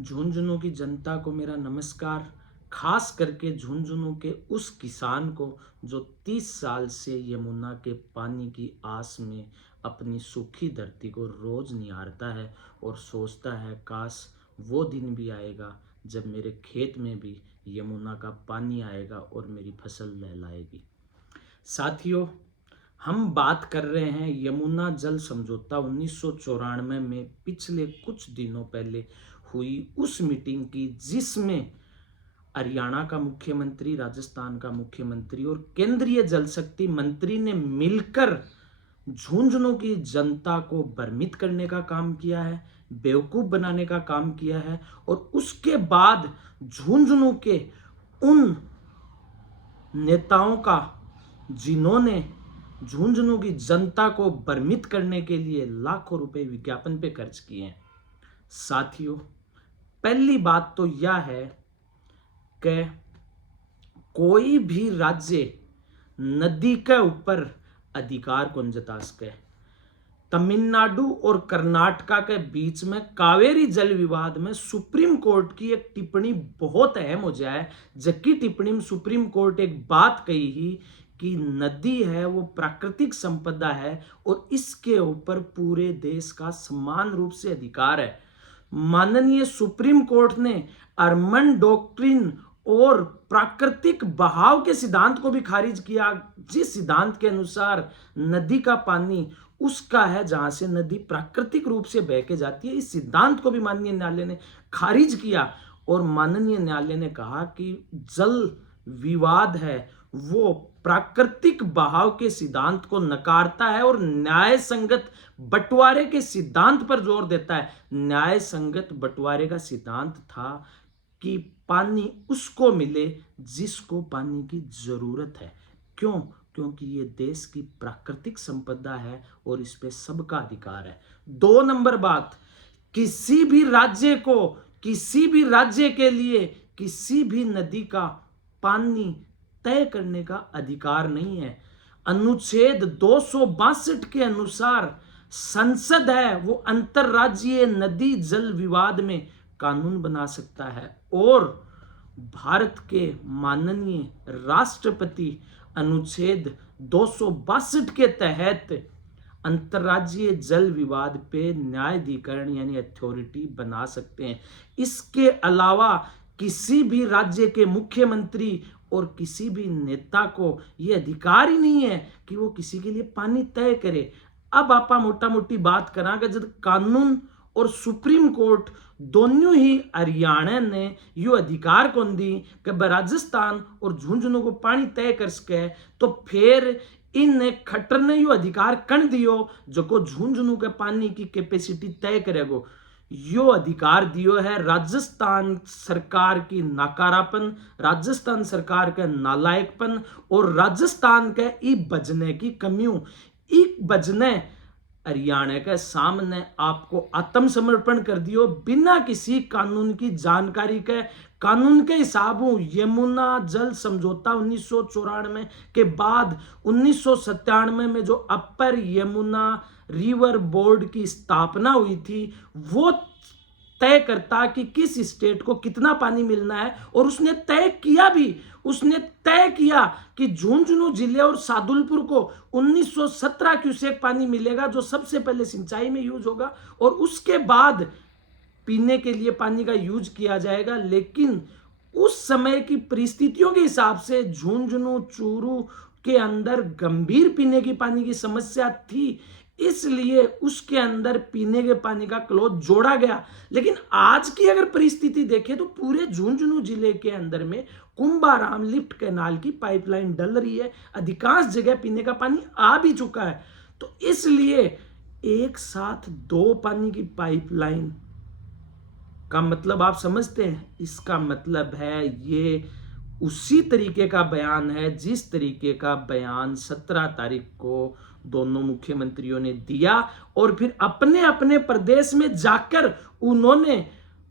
झुंझुनू की जनता को मेरा नमस्कार। खास करके झुंझुनू के उस किसान को जो 30 साल से यमुना के पानी की आस में अपनी सूखी धरती को रोज निहारता है और सोचता है काश वो दिन भी आएगा जब मेरे खेत में भी यमुना का पानी आएगा और मेरी फसल लहलाएगी। साथियों, हम बात कर रहे हैं यमुना जल समझौता 1994 में पिछले कुछ दिनों पहले हुई उस मीटिंग की, जिसमें हरियाणा का मुख्यमंत्री, राजस्थान का मुख्यमंत्री और केंद्रीय जल शक्ति मंत्री ने मिलकर झुंझुनू की जनता को भ्रमित करने का काम किया है, बेवकूफ बनाने का काम किया है। और उसके बाद झुंझुनू के उन नेताओं का जिन्होंने झुंझुनू की जनता को भ्रमित करने के लिए लाखों रुपए विज्ञापन पे खर्च किए हैं। साथियों, पहली बात तो यह है कि कोई भी राज्य नदी के ऊपर अधिकार कौन जता सके। तमिलनाडु और कर्नाटका के बीच में कावेरी जल विवाद में सुप्रीम कोर्ट की एक टिप्पणी बहुत अहम हो जाए, जबकि टिप्पणी में सुप्रीम कोर्ट एक बात कही ही कि नदी है वो प्राकृतिक संपदा है और इसके ऊपर पूरे देश का समान रूप से अधिकार है। माननीय सुप्रीम कोर्ट ने अर्मन डॉक्ट्रिन और प्राकृतिक बहाव के सिद्धांत को भी खारिज किया, जिस सिद्धांत के अनुसार नदी का पानी उसका है जहां से नदी प्राकृतिक रूप से बह के जाती है। इस सिद्धांत को भी माननीय न्यायालय ने खारिज किया और माननीय न्यायालय ने कहा कि जल विवाद है वो प्राकृतिक बहाव के सिद्धांत को नकारता है और न्याय संगत बंटवारे के सिद्धांत पर जोर देता है। न्याय संगत बंटवारे का सिद्धांत था कि पानी उसको मिले जिसको पानी की जरूरत है। क्यों? क्योंकि ये देश की प्राकृतिक संपदा है और इस पे सबका अधिकार है। 2 नंबर बात, किसी भी राज्य को, किसी भी राज्य के लिए किसी भी नदी का पानी तय करने का अधिकार नहीं है। अनुच्छेद 262 के अनुसार संसद है वो अंतरराज्यीय नदी जल विवाद में कानून बना सकता है और भारत के माननीय राष्ट्रपति अनुच्छेद 262 के तहत अंतरराज्यीय जल विवाद पे न्यायाधिकरण यानी अथॉरिटी बना सकते हैं। इसके अलावा किसी भी राज्य के मुख्यमंत्री और किसी भी नेता को यह अधिकार ही नहीं है कि वो किसी के लिए पानी तय करे। अब आप मोटा मोटी बात करा जब कानून और सुप्रीम कोर्ट दोनों ही हरियाणा ने यो अधिकार कौन दी कि राजस्थान और झुंझुनू को पानी तय कर सके, तो फिर इन खट्टर ने यो अधिकार कण दियो जो को झुंझुनू के पानी की कैपेसिटी तय करेगो। यो अधिकार दियो है राजस्थान सरकार की नाकारापन, राजस्थान सरकार का नालायकपन और राजस्थान के ई बजने की कमियों। ई बजने हरियाणा के सामने आपको आत्मसमर्पण कर दियो बिना किसी कानून की जानकारी के। कानून के हिसाबों यमुना जल समझौता 1994 के बाद 1997 में जो अपर यमुना रिवर बोर्ड की स्थापना हुई थी वो तय करता कि किस स्टेट को कितना पानी मिलना है और उसने तय किया भी। उसने तय किया कि झुंझुनू जिले और सादुलपुर को 1917 क्यूसेक पानी मिलेगा जो सबसे पहले सिंचाई में यूज होगा और उसके बाद पीने के लिए पानी का यूज किया जाएगा। लेकिन उस समय की परिस्थितियों के हिसाब से झुंझुनू चूरू के अंदर गंभीर पीने की पानी की समस्या थी, इसलिए उसके अंदर पीने के पानी का क्लॉज जोड़ा गया। लेकिन आज की अगर परिस्थिति देखें तो पूरे झुंझुनू जिले के अंदर में कुंभाराम लिफ्ट कैनाल की पाइपलाइन डल रही है, अधिकांश जगह पीने का पानी आ भी चुका है। तो इसलिए एक साथ 2 पानी की पाइपलाइन का मतलब आप समझते हैं? इसका मतलब है ये उसी तरीके का बयान है जिस तरीके का बयान 17 तारीख को दोनों मुख्यमंत्रियों ने दिया और फिर अपने अपने प्रदेश में जाकर उन्होंने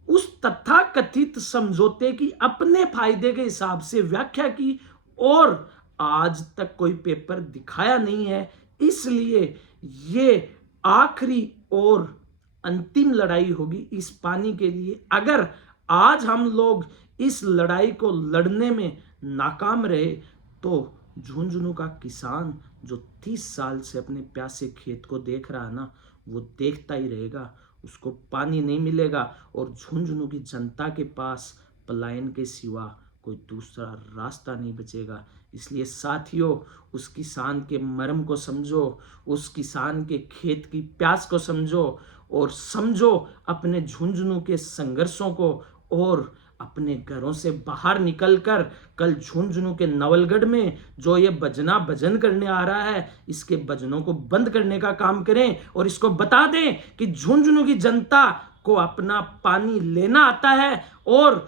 उस तथाकथित समझौते की अपने फायदे के हिसाब से व्याख्या की और आज तक कोई पेपर दिखाया नहीं है। इसलिए ये आखिरी और अंतिम लड़ाई होगी इस पानी के लिए। अगर आज हम लोग इस लड़ाई को लड़ने में नाकाम रहे तो झुंझुनू का किसान जो 30 साल से अपने प्यासे खेत को देख रहा है ना, वो देखता ही रहेगा, उसको पानी नहीं मिलेगा और झुंझुनू की जनता के पास पलायन के सिवा कोई दूसरा रास्ता नहीं बचेगा। इसलिए साथियों, उस किसान के मर्म को समझो, उस किसान के खेत की प्यास को समझो और समझो अपने झुंझुनू के संघर्षों को, और अपने घरों से बाहर निकलकर कल झुंझुनू के नवलगढ़ में जो ये भजना भजन करने आ रहा है, इसके भजनों को बंद करने का काम करें और इसको बता दें कि झुंझुनू की जनता को अपना पानी लेना आता है और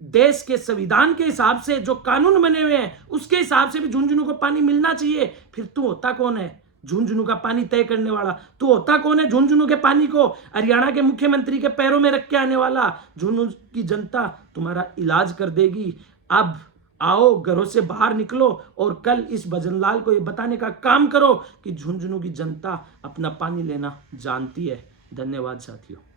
देश के संविधान के हिसाब से जो कानून बने हुए हैं उसके हिसाब से भी झुंझुनू को पानी मिलना चाहिए। फिर तू होता कौन है झुंझुनू का पानी तय करने वाला? तू होता कौन है झुंझुनू के पानी को हरियाणा के मुख्यमंत्री के पैरों में रख के आने वाला? झुंझुनू की जनता तुम्हारा इलाज कर देगी। अब आओ, घरों से बाहर निकलो और कल इस भजनलाल को ये बताने का काम करो कि झुंझुनू की जनता अपना पानी लेना जानती है। धन्यवाद साथियों।